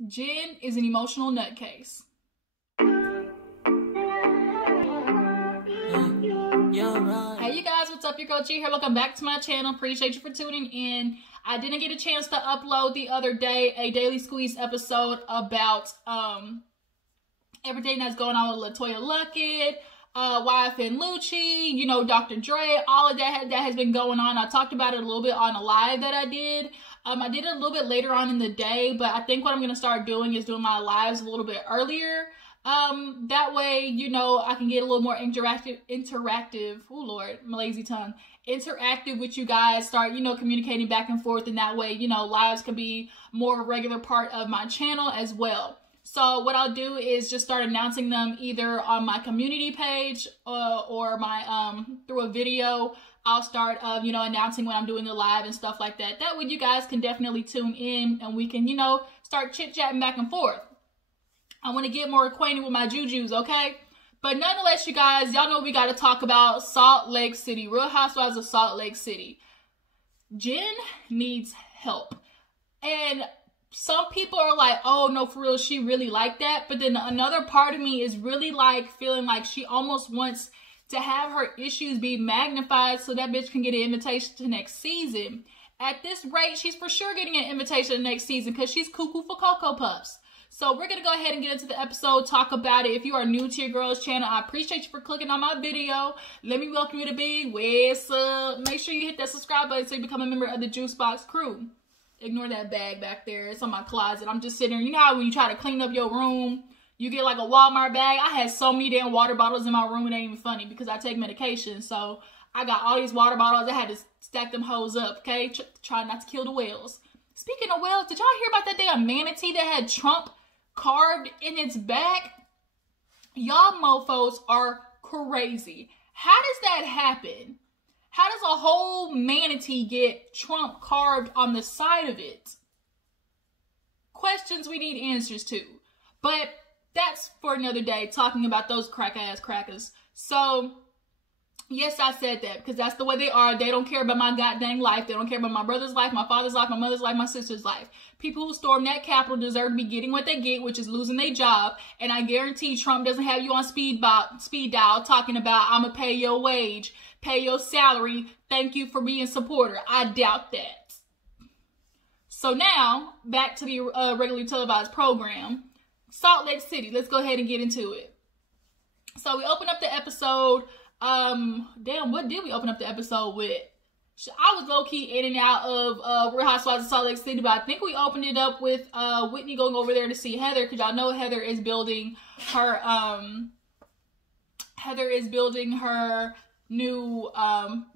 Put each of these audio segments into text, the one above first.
Jen is an emotional nutcase. Hey you guys, what's up? Your girl G here. Welcome back to my channel. Appreciate you for tuning in. I didn't get a chance to upload the other day a Daily Squeeze episode about everything that's going on with LaToya Luckett, YFN Lucci, you know, Dr. Dre, all of that has been going on. I talked about it a little bit on a live that I did. I did it a little bit later on in the day, but I think what I'm going to start doing is doing my lives a little bit earlier. That way, you know, I can get a little more interactive. Oh Lord, my lazy tongue. Interactive with you guys, start, you know, communicating back and forth, and that way, you know, lives can be more a regular part of my channel as well. So what I'll do is just start announcing them either on my community page or my through a video. I'll start you know, announcing when I'm doing the live and stuff like that. That way you guys can definitely tune in and we can, you know, start chit-chatting back and forth. I want to get more acquainted with my jujus, okay? But nonetheless, you guys, y'all know we got to talk about Salt Lake City. Real Housewives of Salt Lake City. Jen needs help. And some people are like, oh, no, for real, she really like that. But then another part of me is really like feeling like she almost wants to have her issues be magnified so that bitch can get an invitation to next season. At this rate, she's for sure getting an invitation to next season because she's cuckoo for Cocoa Puffs. So we're going to go ahead and get into the episode, talk about it. If you are new to your girl's channel, I appreciate you for clicking on my video. Let me welcome you to Big What's Up. Make sure you hit that subscribe button so you become a member of the Juice Box crew. Ignore that bag back there. It's on my closet. I'm just sitting there. You know how when you try to clean up your room, you get like a Walmart bag? I had so many damn water bottles in my room. It ain't even funny because I take medication. So I got all these water bottles. I had to stack them hoes up, okay? Try not to kill the whales. Speaking of whales, did y'all hear about that damn manatee that had Trump carved in its back? Y'all mofos are crazy. How does that happen? How does a whole manatee get Trump carved on the side of it? Questions we need answers to. But that's for another day, talking about those crack-ass crackers. So, yes, I said that because that's the way they are. They don't care about my goddamn life. They don't care about my brother's life, my father's life, my mother's life, my sister's life. People who storm that Capitol deserve to be getting what they get, which is losing their job. And I guarantee Trump doesn't have you on speed dial talking about, I'm going to pay your wage, pay your salary, thank you for being a supporter. I doubt that. So now, back to the regularly televised program. Salt Lake City. Let's go ahead and get into it. So we open up the episode. Damn, what did we open up the episode with? I was low-key in and out of Real Housewives of Salt Lake City, but I think we opened it up with Whitney going over there to see Heather, because y'all know Heather is building her new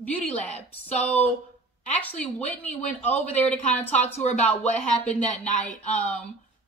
beauty lab. So actually Whitney went over there to kind of talk to her about what happened that night,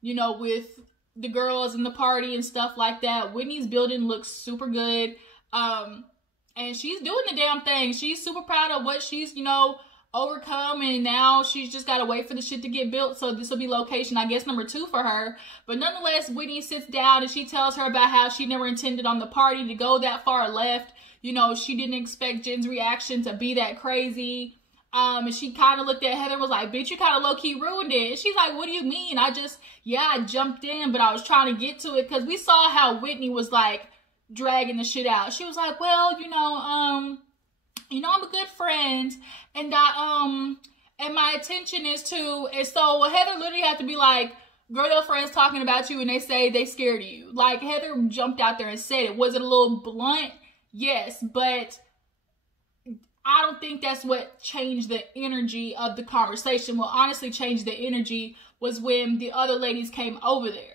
you know, with the girls and the party and stuff like that. Whitney's building looks super good. And she's doing the damn thing. She's super proud of what she's, you know, overcome. And now she's just got to wait for the shit to get built. So this will be location, I guess, number 2 for her. But nonetheless, Whitney sits down and she tells her about how she never intended on the party to go that far left. You know, she didn't expect Jen's reaction to be that crazy. And she kind of looked at Heather and was like, bitch, you kind of low-key ruined it. And she's like, what do you mean? I jumped in, but I was trying to get to it. Because we saw how Whitney was like, dragging the shit out. She was like, well, you know, I'm a good friend, and and my intention is to, and so Heather literally had to be like, girl, your friends talking about you and they say they scared of you. Like, Heather jumped out there and said it. Was it a little blunt? Yes, but I don't think that's what changed the energy of the conversation. What honestly changed the energy was when the other ladies came over there.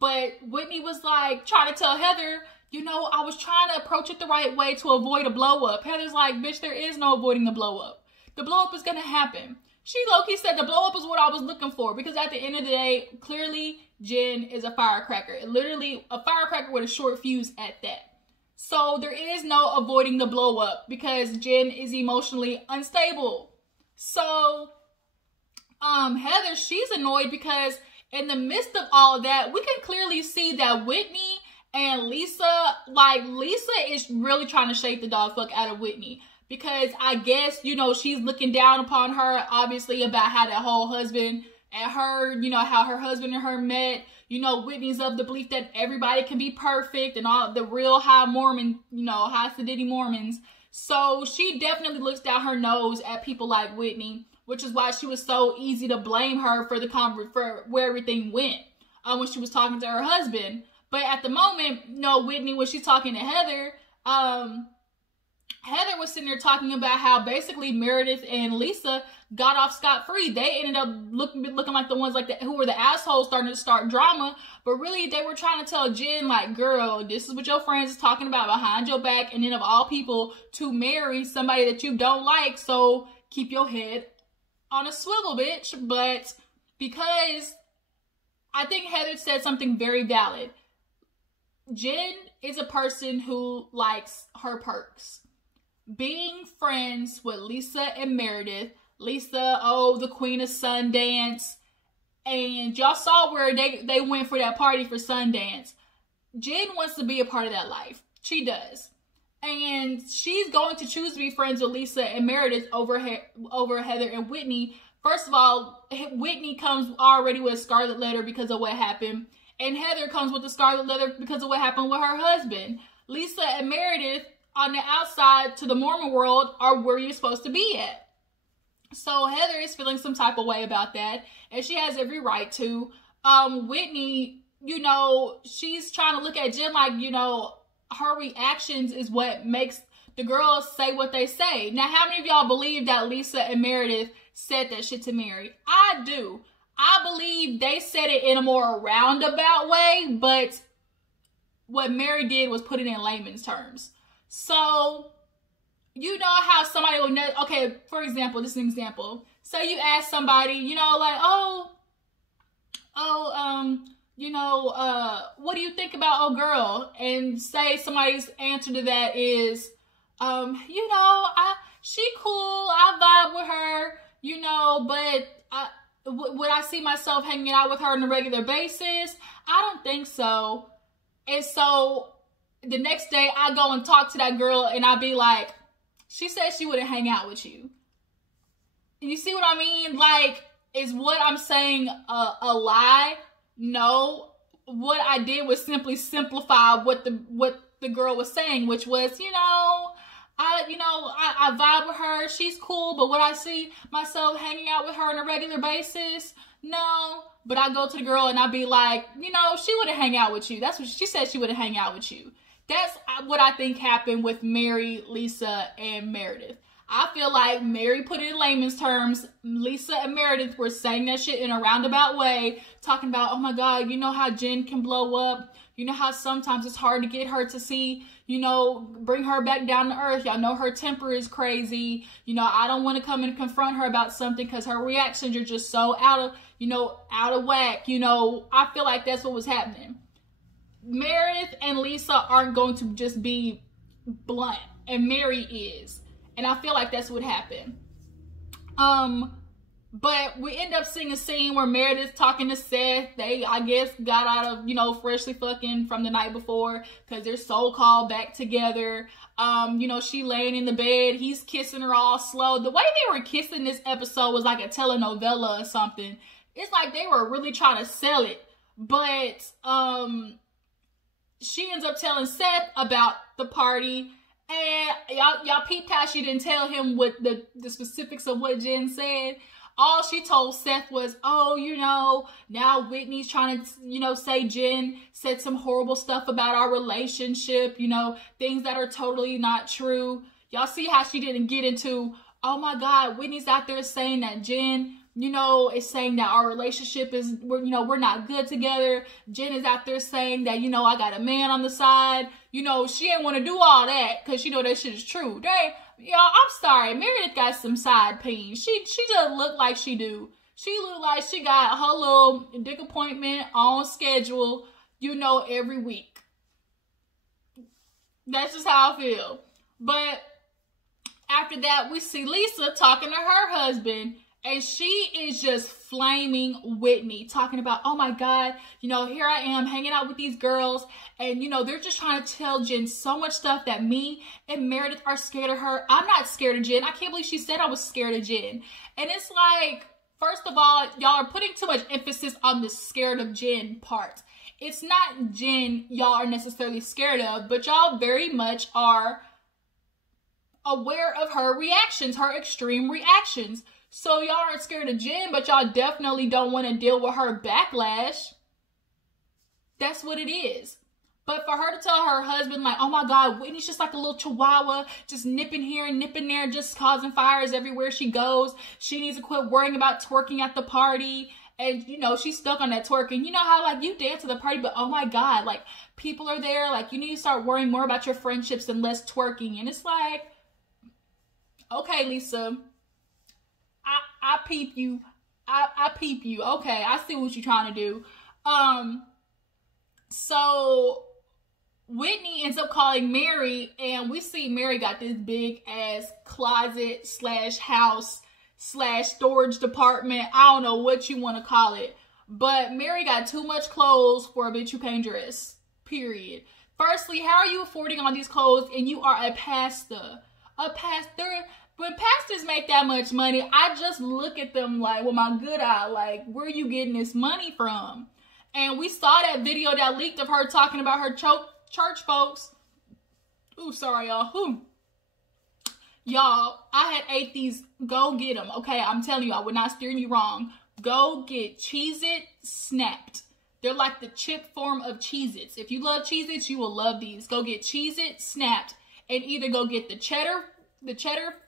But Whitney was like trying to tell Heather, you know, I was trying to approach it the right way to avoid a blow up. Heather's like, bitch, there is no avoiding the blow up. The blow up is going to happen. She low-key said the blow up is what I was looking for, because at the end of the day, clearly Jen is a firecracker. Literally a firecracker with a short fuse at that. So there is no avoiding the blow up because Jen is emotionally unstable. So Heather, she's annoyed because in the midst of all of that, we can clearly see that Whitney and Lisa, like, Lisa is really trying to shake the dog fuck out of Whitney. Because I guess, you know, she's looking down upon her, obviously, about how that whole husband at her, you know, how her husband and her met. You know, Whitney's of the belief that everybody can be perfect and all the real high Mormon, you know, high fidelity Mormons. So she definitely looks down her nose at people like Whitney, which is why she was so easy to blame her for for where everything went when she was talking to her husband. But at the moment, you know, Whitney, when she's talking to Heather, Heather was sitting there talking about how basically Meredith and Lisa got off scot-free. They ended up looking like the ones like who were the assholes starting to start drama. But really, they were trying to tell Jen, like, girl, this is what your friends is talking about behind your back. And then of all people, to marry somebody that you don't like. So keep your head on a swivel, bitch. But because I think Heather said something very valid. Jen is a person who likes her perks. Being friends with Lisa and Meredith, Lisa, oh, the queen of Sundance, and y'all saw where they went for that party for Sundance. Jen wants to be a part of that life. She does. And she's going to choose to be friends with Lisa and Meredith over Heather and Whitney. First of all, Whitney comes already with a scarlet letter because of what happened. And Heather comes with a scarlet letter because of what happened with her husband. Lisa and Meredith, on the outside to the Mormon world, are where you're supposed to be at. So Heather is feeling some type of way about that, and she has every right to. Whitney, you know, she's trying to look at Jen like, you know, her reactions is what makes the girls say what they say. Now, how many of y'all believe that Lisa and Meredith said that shit to Mary? I do. I believe they said it in a more roundabout way, but what Mary did was put it in layman's terms. So, you know how somebody will know, okay, for example, this is an example. Say you ask somebody, you know, like, you know, what do you think about old girl? And say somebody's answer to that is, you know, she cool, I vibe with her, you know, but would I see myself hanging out with her on a regular basis? I don't think so. And so the next day I go and talk to that girl and I be like, she said she wouldn't hang out with you. You see what I mean? Like, is what I'm saying a lie? No. What I did was simply simplify what the girl was saying, which was, you know, I vibe with her. She's cool, but would I see myself hanging out with her on a regular basis? No. But I go to the girl and I be like, you know, she wouldn't hang out with you. That's what she said, she wouldn't hang out with you. That's what I think happened with Mary, Lisa, and Meredith. I feel like Mary put it in layman's terms. Lisa and Meredith were saying that shit in a roundabout way, talking about, oh my God, you know how Jen can blow up. You know how sometimes it's hard to get her to see, you know, bring her back down to earth. Y'all know her temper is crazy. You know, I don't want to come and confront her about something because her reactions are just so out of whack. You know, I feel like that's what was happening. Meredith and Lisa aren't going to just be blunt, and Mary is. And I feel like that's what happened. But we end up seeing a scene where Meredith's talking to Seth. They, I guess, got out of, you know, freshly fucking from the night before because they're so-called back together. You know, she laying in the bed. He's kissing her all slow. The way they were kissing this episode was like a telenovela or something. It's like they were really trying to sell it. But she ends up telling Seth about the party. And y'all peeped how she didn't tell him what the specifics of what Jen said. All she told Seth was, oh, you know, now Whitney's trying to, you know, say Jen said some horrible stuff about our relationship, you know, things that are totally not true. Y'all see how she didn't get into, oh my God, Whitney's out there saying that Jen, you know, is saying that our relationship is, you know, we're not good together. Jen is out there saying that, you know, I got a man on the side. You know, she ain't want to do all that because, you know, that shit is true. Y'all, I'm sorry. Meredith got some side pain. She doesn't look like she do. She look like she got her little dick appointment on schedule, you know, every week. That's just how I feel. But after that, we see Lisa talking to her husband. And she is just flaming Whitney, talking about, oh my God, you know, here I am hanging out with these girls. And, you know, they're just trying to tell Jen so much stuff that me and Meredith are scared of her. I'm not scared of Jen. I can't believe she said I was scared of Jen. And it's like, first of all, y'all are putting too much emphasis on the scared of Jen part. It's not Jen y'all are necessarily scared of, but y'all very much are aware of her reactions, her extreme reactions. So y'all aren't scared of Jen, but y'all definitely don't want to deal with her backlash. That's what it is. But for her to tell her husband, like, oh my God, Whitney's just like a little chihuahua, just nipping here and nipping there, just causing fires everywhere she goes. She needs to quit worrying about twerking at the party. And, you know, she's stuck on that twerking. You know how, like, you dance at the party, but oh my God, like, people are there. Like, you need to start worrying more about your friendships and less twerking. And it's like, okay, Lisa, I peep you. I peep you. Okay, I see what you're trying to do. So Whitney ends up calling Mary, and we see Mary got this big ass closet slash house slash storage department. I don't know what you want to call it, but Mary got too much clothes for a bitch who can't dress, period. Firstly, how are you affording all these clothes and you are a pastor? A pastor? When pastors make that much money, I just look at them like with my good eye, like, where are you getting this money from? And we saw that video that leaked of her talking about her church folks. Ooh, sorry, y'all. Y'all, I had ate these. Go get them, okay? I'm telling you, I would not steer you wrong. Go get Cheez-It Snapped. They're like the chip form of Cheez-Its. If you love Cheez-Its, you will love these. Go get Cheez-It Snapped, and either go get the cheddar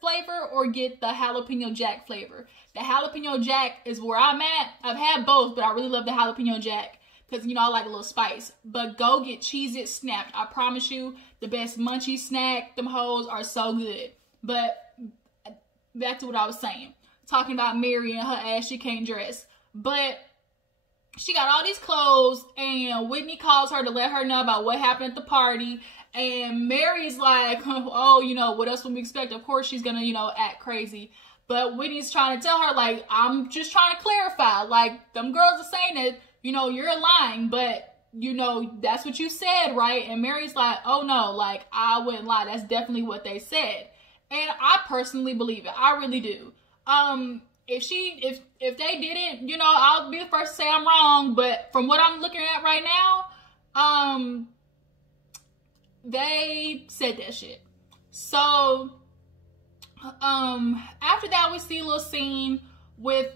flavor or get the jalapeno jack flavor. The jalapeno jack is where I'm at. I've had both, but I really love the jalapeno jack because, you know, I like a little spice. But go get Cheez-It Snapped. I promise you, the best munchie snack. Them hoes are so good. But back to what I was saying. Talking about Mary and her ass, she can't dress. But she got all these clothes, and Whitney calls her to let her know about what happened at the party. And Mary's like, oh, you know, what else would we expect? Of course she's gonna, you know, act crazy. But Whitney's trying to tell her, like, I'm just trying to clarify. Like, them girls are saying that, you know, you're lying, but, you know, that's what you said, right? And Mary's like, oh no, like, I wouldn't lie. That's definitely what they said. And I personally believe it. I really do. If they didn't, you know, I'll be the first to say I'm wrong. But from what I'm looking at right now, they said that shit. So, after that, we see a little scene with,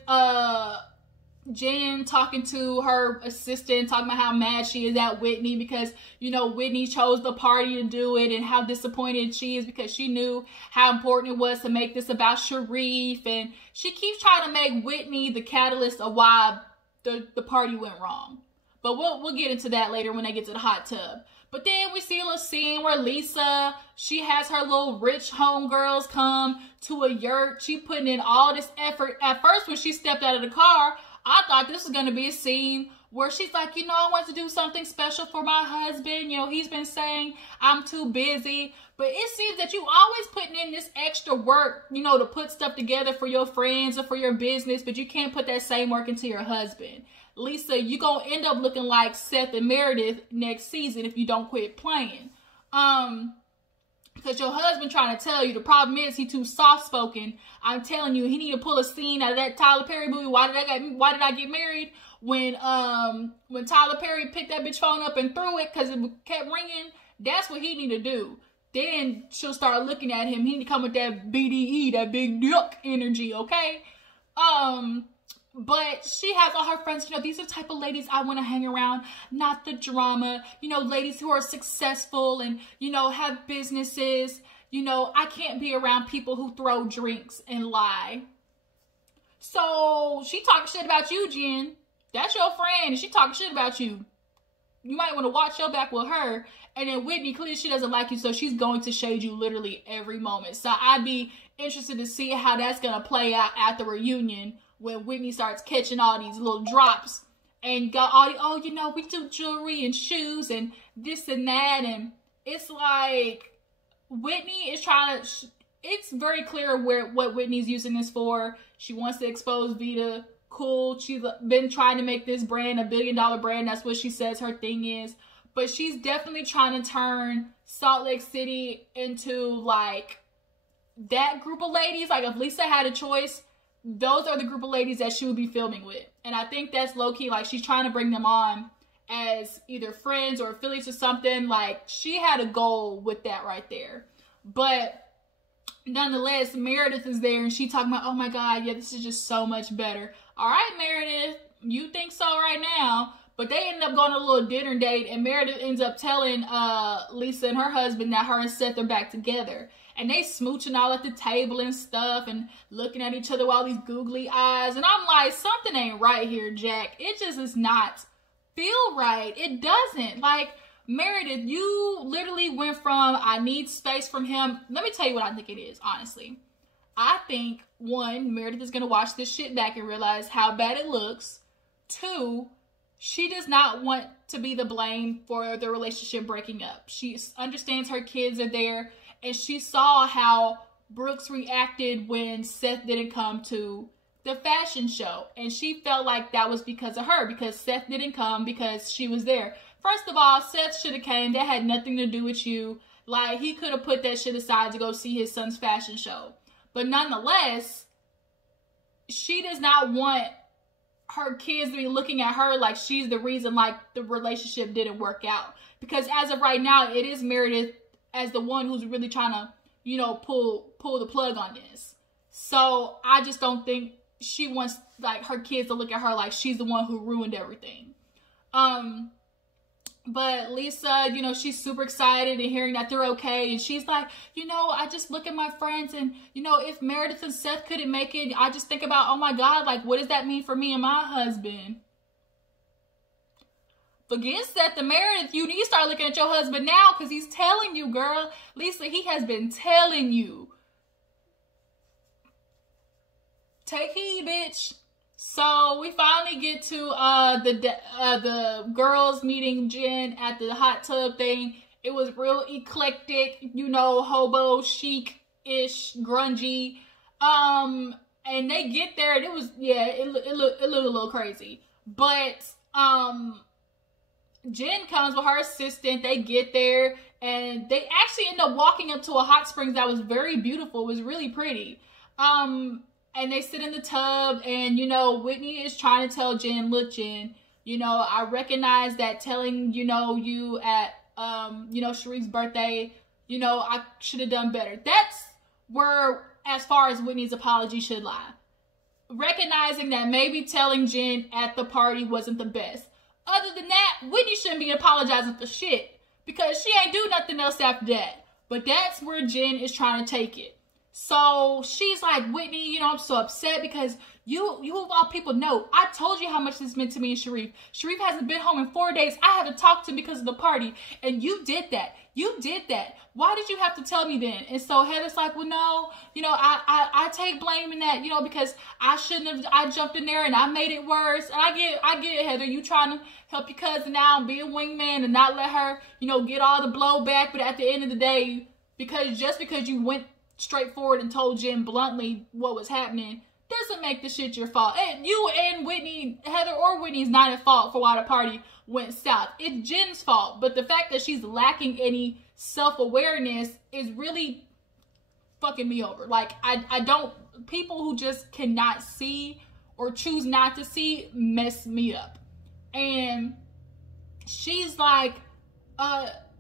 Jen talking to her assistant, talking about how mad she is at Whitney because, you know, Whitney chose the party to do it and how disappointed she is because she knew how important it was to make this about Sharrieff. And she keeps trying to make Whitney the catalyst of why the party went wrong. But we'll get into that later when they get to the hot tub. But then we see a little scene where Lisa, she has her little rich homegirls come to a yurt. She putting in all this effort. At first, when she stepped out of the car, I thought this was going to be a scene where she's like, you know, I want to do something special for my husband. You know, he's been saying I'm too busy. But it seems that you always putting in this extra work, you know, to put stuff together for your friends or for your business. But you can't put that same work into your husband. Lisa, you're going to end up looking like Seth and Meredith next season if you don't quit playing. Because your husband trying to tell you, the problem is he too soft-spoken. I'm telling you, he need to pull a scene out of that Tyler Perry movie, Why Did I Get Married? When Tyler Perry picked that bitch phone up and threw it because it kept ringing. That's what he need to do. Then she'll start looking at him. He need to come with that BDE, that big dick energy, okay? But she has all her friends, you know, these are the type of ladies I want to hang around, not the drama, you know, ladies who are successful and, you know, have businesses. You know, I can't be around people who throw drinks and lie. So she talking shit about you, Jen. That's your friend, and she talking shit about you. You might want to watch your back with her. And then Whitney, clearly she doesn't like you, so she's going to shade you literally every moment. So I'd be interested to see how that's going to play out at the reunion when Whitney starts catching all these little drops and got all the, oh, you know, we do jewelry and shoes and this and that. And it's like Whitney is trying to, it's very clear what Whitney's using this for. She wants to expose Vita. Cool. She's been trying to make this brand a $1 billion brand. That's what she says her thing is. But she's definitely trying to turn Salt Lake City into like that group of ladies. Like if Lisa had a choice, those are the group of ladies that she would be filming with. And I think that's low-key, like, she's trying to bring them on as either friends or affiliates or something. Like, she had a goal with that right there. But nonetheless, Meredith is there and she talking about, oh my God, yeah, this is just so much better. All right, Meredith, you think so right now. But they ended up going on a little dinner date, and Meredith ends up telling Lisa and her husband that her and Seth are back together. And they smooching all at the table and stuff and looking at each other with all these googly eyes. And I'm like, something ain't right here, Jack. It just is not feel right. It doesn't. Like, Meredith, you literally went from, I need space from him. Let me tell you what I think it is, honestly. I think, one, Meredith is going to watch this shit back and realize how bad it looks. Two, she does not want to be the blame for the relationship breaking up. She understands her kids are there, and she saw how Brooks reacted when Seth didn't come to the fashion show. And she felt like that was because of her, because Seth didn't come because she was there. First of all, Seth should have came. That had nothing to do with you. Like, he could have put that shit aside to go see his son's fashion show. But nonetheless, she does not want her kids to be looking at her like she's the reason, like, the relationship didn't work out. Because as of right now, it is Meredith as the one who's really trying to, you know, pull the plug on this. So I just don't think she wants, like, her kids to look at her like she's the one who ruined everything. But Lisa, you know, she's super excited and hearing that they're okay. And she's like, you know, I just look at my friends and, you know, if Meredith and Seth couldn't make it, I just think about, oh my God, like, what does that mean for me and my husband? Forget Seth and Meredith. You need to start looking at your husband now, because he's telling you, girl. Lisa, he has been telling you. Take heed, bitch. So we finally get to the girls meeting Jen at the hot tub thing. It was real eclectic, you know, hobo, chic-ish, grungy. And they get there and it was, yeah, it looked a little crazy. But Jen comes with her assistant. They get there and they actually end up walking up to a hot springs that was very beautiful. It was really pretty. And they sit in the tub and, you know, Whitney is trying to tell Jen, look, Jen, you know, I recognize that telling, you know, you at, you know, Sharrieff's birthday, you know, I should have done better. That's where, as far as Whitney's apology should lie. Recognizing that maybe telling Jen at the party wasn't the best. Other than that, Whitney shouldn't be apologizing for shit, because she ain't do nothing else after that. But that's where Jen is trying to take it. So she's like, Whitney, you know, I'm so upset because you of all people know, I told you how much this meant to me and Sharrieff. Sharrieff hasn't been home in 4 days. I haven't talked to him because of the party. And you did that. You did that. Why did you have to tell me then? And so Heather's like, well, no, you know, I take blame in that, you know, because I shouldn't have, I jumped in there and I made it worse. And I get it, Heather. You trying to help your cousin out and be a wingman and not let her, you know, get all the blowback. But at the end of the day, just because you went straightforward and told Jen bluntly what was happening doesn't make the shit your fault. And you and Whitney, Heather or Whitney, is not at fault for why the party went south. It's Jen's fault. But the fact that she's lacking any self-awareness is really fucking me over. Like, I don't, people who just cannot see or choose not to see mess me up. And she's like,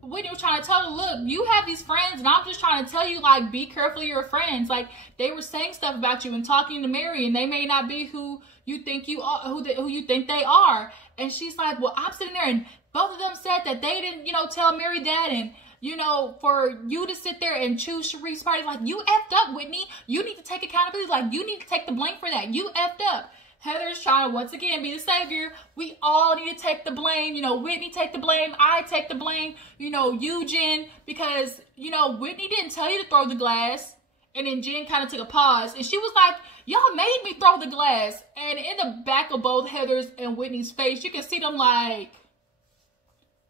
Whitney was trying to tell her, look, you have these friends, and I'm just trying to tell you, like, be careful of your friends. Like, they were saying stuff about you and talking to Mary, and they may not be who you think you are, who you think they are. And she's like, well, I'm sitting there, and both of them said that they didn't, you know, tell Mary that, and, you know, for you to sit there and choose Sharrieff's party, like, you effed up, Whitney. You need to take accountability. Like, you need to take the blame for that. You effed up. Heather's trying to, once again, be the savior. We all need to take the blame. You know, Whitney take the blame. I take the blame. You know, you, Jen, because, you know, Whitney didn't tell you to throw the glass. And then Jen kind of took a pause. And she was like, y'all made me throw the glass. And in the back of both Heather's and Whitney's face, you can see them like,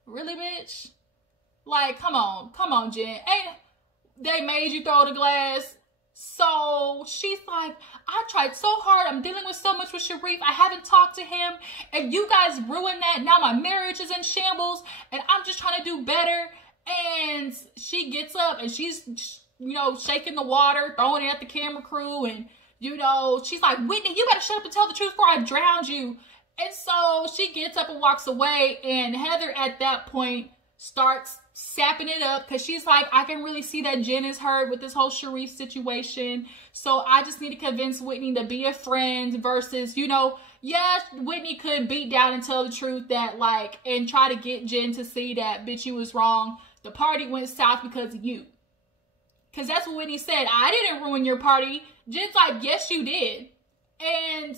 really, bitch? Like, come on, Jen. Ain't they made you throw the glass? So she's like, I tried so hard. I'm dealing with so much with Sharrieff. I haven't talked to him. And you guys ruined that. Now my marriage is in shambles. And I'm just trying to do better. And she gets up and she's, you know, shaking the water, throwing it at the camera crew. And, you know, she's like, Whitney, you better shut up and tell the truth before I drown you. And so she gets up and walks away, and Heather at that point starts sapping it up because she's like, I can really see that Jen is hurt with this whole Sharrieff situation. So I just need to convince Whitney to be a friend versus, you know, yeah, Whitney could beat down and tell the truth that like, and try to get Jen to see that, bitch, you was wrong. The party went south because of you. Because that's what Whitney said. I didn't ruin your party. Jen's like, yes, you did. And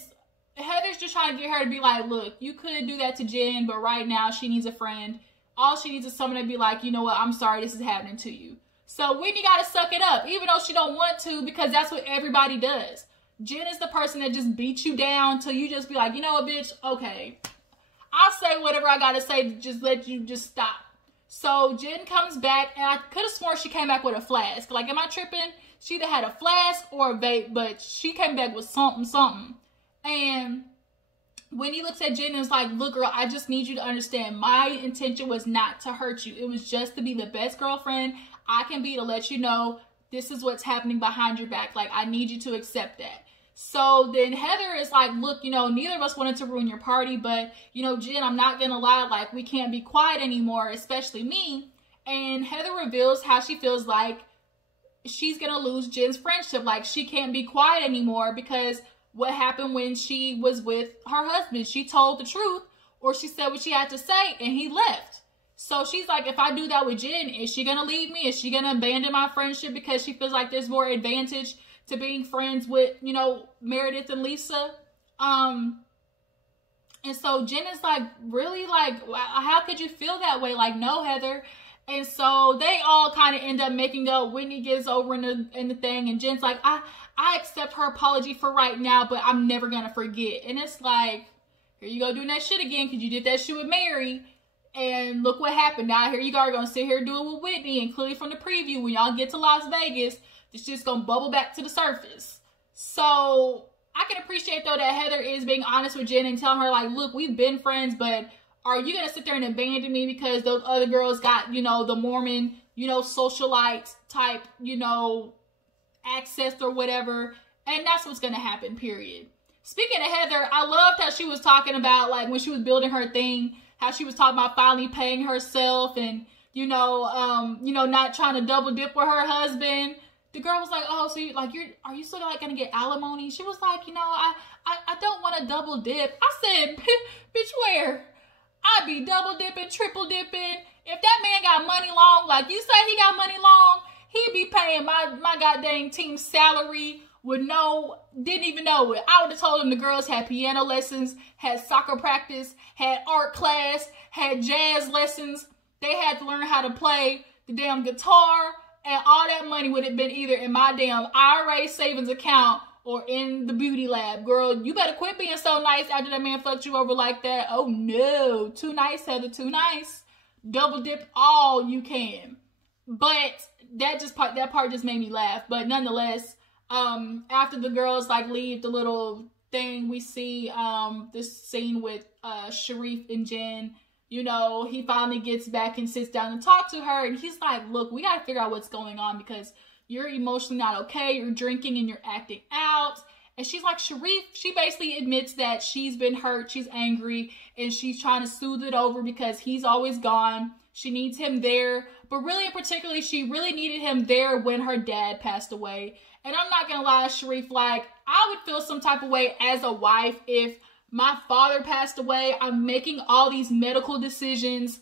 Heather's just trying to get her to be like, look, you could do that to Jen, but right now she needs a friend. All she needs is someone to be like, you know what, I'm sorry this is happening to you. So Whitney got to suck it up, even though she don't want to, because that's what everybody does. Jen is the person that just beats you down till you just be like, you know what, bitch, okay. I'll say whatever I got to say to just let you just stop. So Jen comes back, and I could have sworn she came back with a flask. Like, am I tripping? She either had a flask or a vape, but she came back with something. And when he looks at Jen and is like, look, girl, I just need you to understand my intention was not to hurt you. It was just to be the best girlfriend I can be to let you know this is what's happening behind your back. Like, I need you to accept that. So then Heather is like, look, you know, neither of us wanted to ruin your party, but, you know, Jen, I'm not going to lie, like, we can't be quiet anymore, especially me. And Heather reveals how she feels like she's going to lose Jen's friendship. Like, she can't be quiet anymore because what happened when she was with her husband. She told the truth, or she said what she had to say, and he left. So she's like, if I do that with Jen, is she going to leave me? Is she going to abandon my friendship because she feels like there's more advantage to being friends with, you know, Meredith and Lisa? And so Jen is like, really? Like, how could you feel that way? Like, no, Heather. And so they all kind of end up making up. Whitney gets over in the thing, and Jen's like, I accept her apology for right now, but I'm never going to forget. And it's like, here you go doing that shit again because you did that shit with Mary. And look what happened. Now here you are going to sit here and do it with Whitney, including from the preview. When y'all get to Las Vegas, it's just going to bubble back to the surface. So I can appreciate, though, that Heather is being honest with Jen and telling her, like, look, we've been friends, but are you going to sit there and abandon me because those other girls got, you know, the Mormon, you know, socialite type, you know, access or whatever? And that's what's going to happen, period. Speaking of Heather, I loved how she was talking about, like, when she was building her thing, how she was talking about finally paying herself and, you know, not trying to double dip with her husband. The girl was like, oh, so you, like, are you still like gonna get alimony? She was like, you know, I don't want to double dip. I said, bitch, where? I be double dipping, triple dipping. If that man got money long, like you say he got money long, he be paying my goddamn team salary with didn't even know it. I would have told him the girls had piano lessons, had soccer practice, had art class, had jazz lessons. They had to learn how to play the damn guitar, and all that money would have been either in my damn IRA savings account or in the beauty lab. Girl, you better quit being so nice after that man fucked you over like that. Oh no, too nice, Heather, too nice. Double dip all you can. But that part just made me laugh. But nonetheless, after the girls like leave the little thing, we see this scene with Sharrieff and Jen. You know, he finally gets back and sits down and talks to her, and he's like, look, we got to figure out what's going on because you're emotionally not okay. You're drinking and you're acting out. And she's like, Sharrieff, she basically admits that she's been hurt. She's angry, and she's trying to soothe it over because he's always gone. She needs him there. But really, in particular, she really needed him there when her dad passed away. And I'm not going to lie, Sharrieff, like, I would feel some type of way as a wife if my father passed away. I'm making all these medical decisions.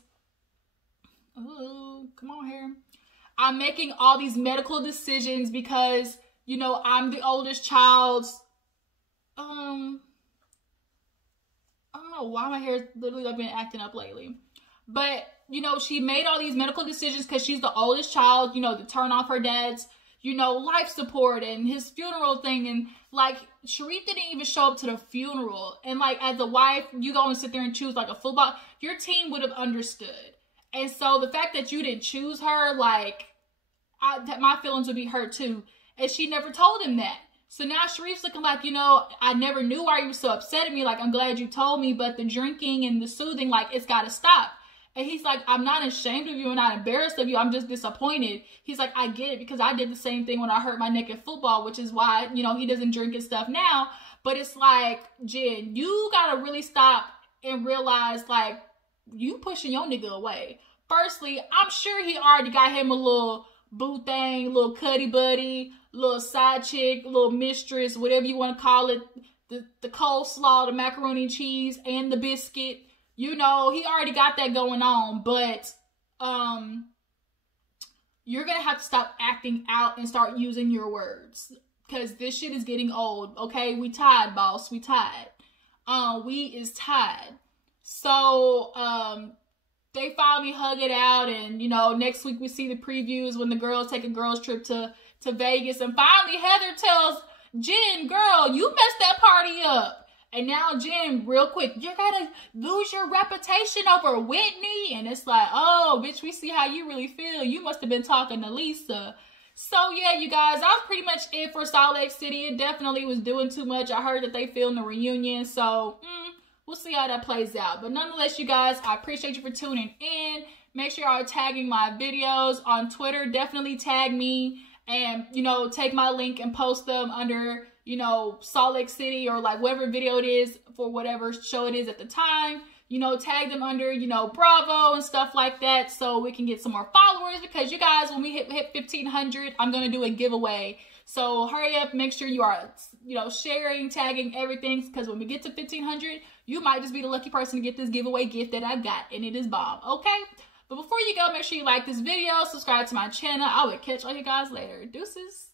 Oh, come on here. I'm making all these medical decisions because, you know, I'm the oldest child. I don't know why my hair's literally been acting up lately. But, you know, she made all these medical decisions because she's the oldest child, you know, to turn off her dad's, you know, life support and his funeral thing. And, like, Sharrieff didn't even show up to the funeral. And, like, as a wife, you go and sit there and choose, like, a football. Your team would have understood. And so the fact that you didn't choose her, like, my feelings would be hurt, too. And she never told him that. So now Sharrieff's looking like, you know, I never knew why you were so upset at me. Like, I'm glad you told me, but the drinking and the soothing, like, it's got to stop. And he's like, I'm not ashamed of you and not embarrassed of you. I'm just disappointed. He's like, I get it because I did the same thing when I hurt my neck in football, which is why, you know, he doesn't drink and stuff now. But it's like, Jen, you got to really stop and realize, like, you pushing your nigga away. Firstly, I'm sure he already got him a little boo thing, little cuddy buddy, little side chick, little mistress, whatever you want to call it. The coleslaw, the macaroni and cheese, and the biscuit. You know, he already got that going on, but you're going to have to stop acting out and start using your words, because this shit is getting old, okay? We tired, boss. We tired. We is tired. So, they finally hug it out, and, you know, next week we see the previews when the girls take a girls trip to Vegas, and finally Heather tells Jen, girl, you messed that party up. And now Jen, real quick, you're gonna lose your reputation over Whitney. And it's like, oh, bitch, we see how you really feel. You must have been talking to Lisa. So, yeah, you guys, that was pretty much it for Salt Lake City. It definitely was doing too much. I heard that they filmed the reunion. So, we'll see how that plays out. But nonetheless, you guys, I appreciate you for tuning in. Make sure y'all are tagging my videos on Twitter. Definitely tag me and, you know, take my link and post them under, you know, Salt Lake City or like whatever video it is for whatever show it is at the time. You know, tag them under, you know, Bravo and stuff like that so we can get some more followers, because you guys, when we hit 1,500, I'm going to do a giveaway. So hurry up, make sure you are, you know, sharing, tagging everything, because when we get to 1,500, you might just be the lucky person to get this giveaway gift that I got, and it is bomb, okay? But before you go, make sure you like this video, subscribe to my channel. I will catch all you guys later. Deuces.